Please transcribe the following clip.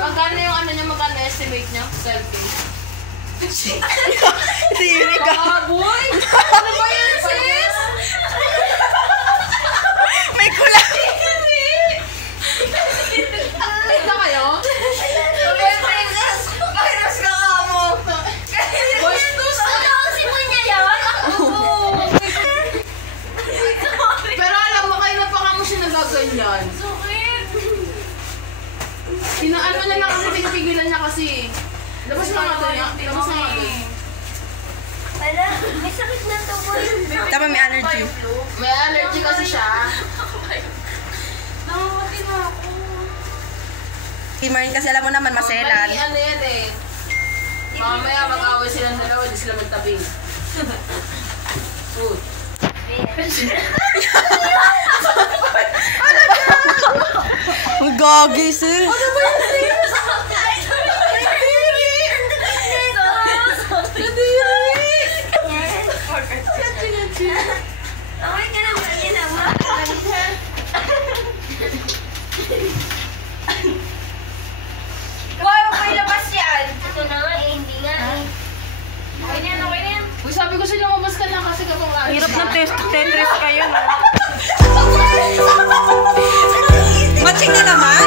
Magkano yung ano niya, magkano estimate niya? 12K? Tiri ka. Boy! Ano ba yan, sis? May kulang. Ay na kayo? Virus ka nga mo. Kasi mo niya yan? Pero alam mo, kayo na pa ka mo siya nagaganyan. Inaano niya lang kasi pinipigilan niya kasi. Labas na nga doon. Labas na nga doon. Wala, may sakit na to boy. Tama, may allergy. May allergy kasi siya. Nakakati na ako. Kimarin kasi alam mo naman, maselan. May ano yan eh. Mamaya mag-away silang dalawa, hindi sila magtabi. Food. Ang gagi, sis. Ano ba yan, sis? Okay ka na, mali na mo. Wow, may labas yan. Ito na nga eh, hindi nga eh. Okay na yan, okay na yan. Uy, sabi ko sa'yo lumabas ka lang kasi kapag ano. Hirap ng Tetris kayo, no? Matching na naman?